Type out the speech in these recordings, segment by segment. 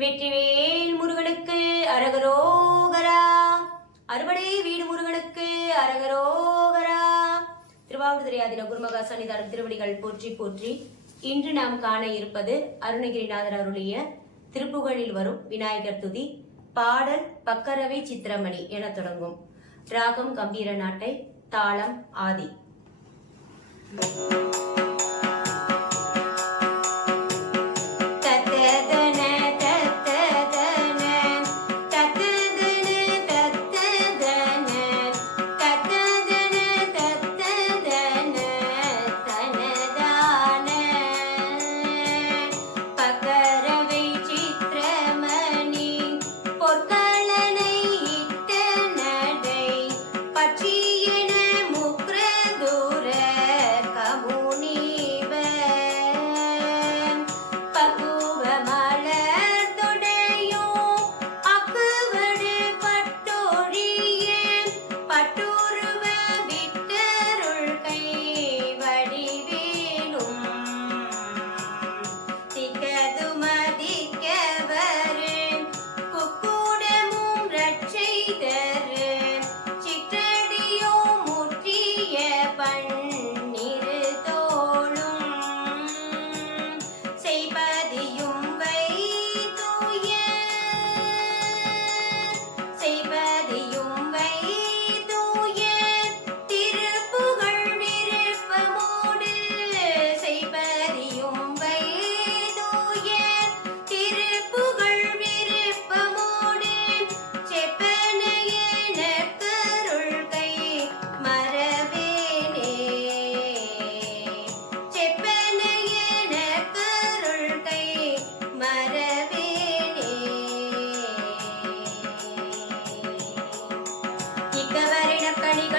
வெற்றிவேல் முருகனுக்கு அரகரோகரா. அறுவடை வீடு முருகனுக்கு அரகரோகரா. திருவாவூர்துறை ஆதின குருமகா சன்னிதானம் திருவடிகள் போற்றி போற்றி இன்று நாம் காண இருப்பது அருணகிரிநாதர் அருளிய திருப்புகழில் வரும் விநாயகர் துதி பாடல் பக்கரவை சித்திரமணி என தொடங்கும். ராகம் கம்பீர நாட்டை தாளம் ஆதி.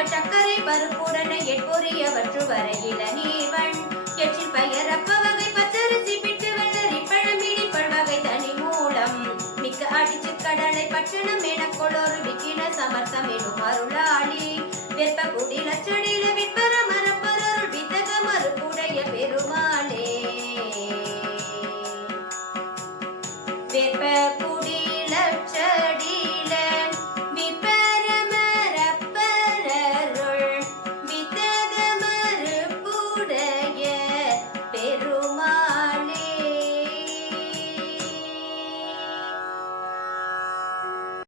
சர்க்கரை கணிகள் சக்கரை பருப்புடன எட்பொரியவற்று வரையில நீவன். எச்சில் பயர் அப்ப வகை பச்சரிசி பிட்டு வெள்ளரி பழமிடி பல்வகை தனி மூலம். மிக்க அடிச்சு கடலை பட்சணம் என கொளோரு விக்கின சமர்த்தம் எனும் அருளாளி.